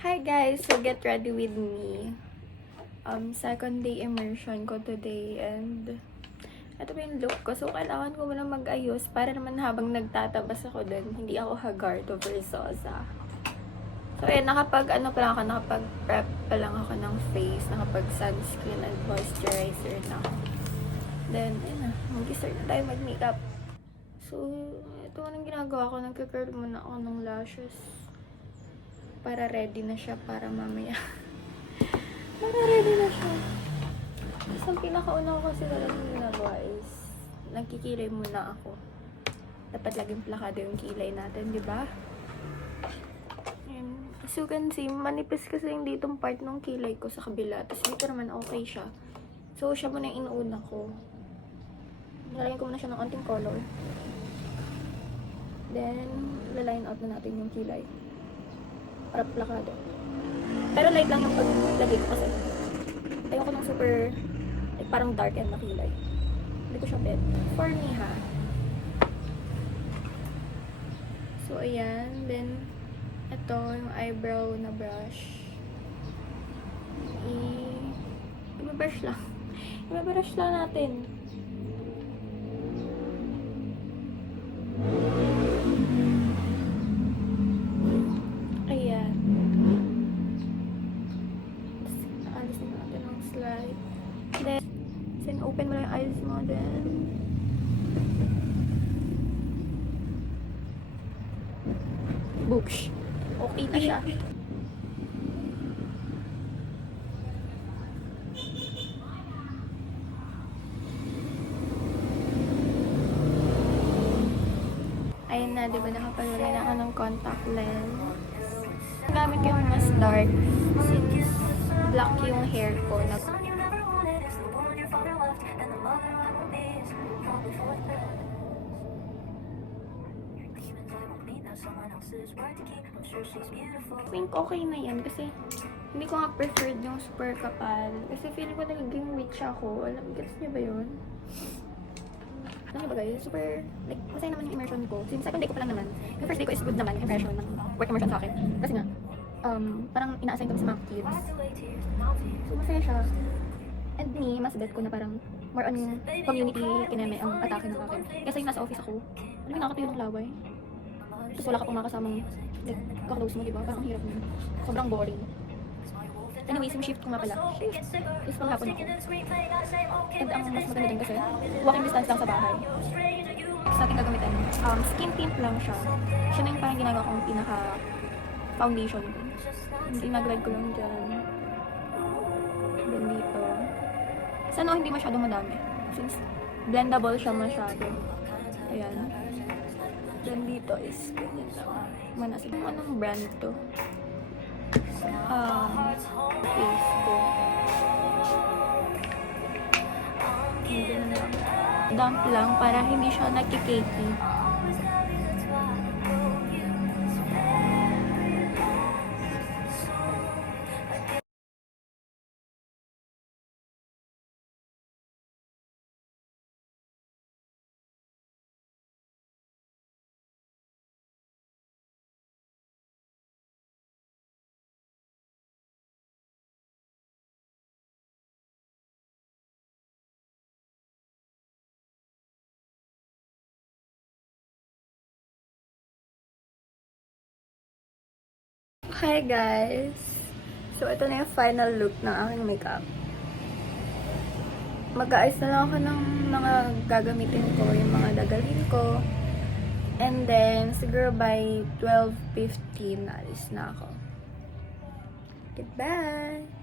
Hi guys! So get ready with me. Second day immersion ko today and ito pa yung look ko. So kailangan ko muna mag-ayos para naman habang nagtatabas ako dun, hindi ako haggard o versosa. So ayun, nakapag-prep pa lang ako ng face, nakapag-sunscreen and moisturizer na ako. Then, ayun na, mag-start na tayo mag-makeup. So, ito anong ginagawa ko, nagka-curl muna ako ng lashes. Para ready na siya para mamaya. Para ready na siya. Tapos ang pinakauna ko kasi talagang ginagawa is nagkikilay muna ako. Dapat laging plakado yung kilay natin, di ba? As you can see, manipis kasi yung ditong part ng kilay ko sa kabila. Tapos dito naman okay siya. So, siya muna yung inuuna ko. Lalagyan ko muna siya ng onting color. Then, laline out na natin yung kilay. Para plakado. Pero light lang yung paglagay ko kasi ayoko ng super like parang dark and makilay. Hindi ko siya bet. For me ha. So ayan. Then ito yung eyebrow na brush. I-brush lang. I-brush lang natin. Then, open mo lang yung eyes mo, then boosh. Okay na siya. Ayun na, diba nakapalagay na ako ng contact lens. Gamit ko yung mas dark since black yung hair ko. I think okay na yan kasi hindi ko nga preferred yung super kapal. Kasi feeling ko naging witch ako. Gets niyo ba yun? Ano ba guys? Super, like, masaya naman yung immersion ko. Since second day ko pa lang naman. Yung first day ko is good naman yung immersion ng work immersion sa akin. Kasi nga, parang ina-assign kami sa mga kids. So, masaya siya. And me, mas bet ko na parang more on community kineme ang atake ng akin. Kasi yung nasa office ako, ano yung nakakatayo ng laway? Tapos wala ka pong makasamang like, kaklose mo, diba? Parang ang hirap mo. Sobrang boring. Anyways, yung shift ko nga pala. Is paghapon ako. And ang mas maganda din kasi, walking distance lang sa bahay. Next natin gagamitin. Skin tint lang siya. Siya na yung parang ginagawa kong pinaka foundation ko. Hindi nag-glide ko lang dyan. Then dito. Sana hindi masyadong madami. Since blendable siya masyado. Ayan. Then dito is ganyan lang. Manasin. Anong brand to? Face ko. Ganyan lang. Dump lang para hindi siya nagkikakey. Hi guys! So, ito na yung final look ng aking makeup. Mag-aayos na lang ako ng mga gagamitin ko, yung mga dadalhin ko. And then, siguro by 12:15, alis na ako. Goodbye!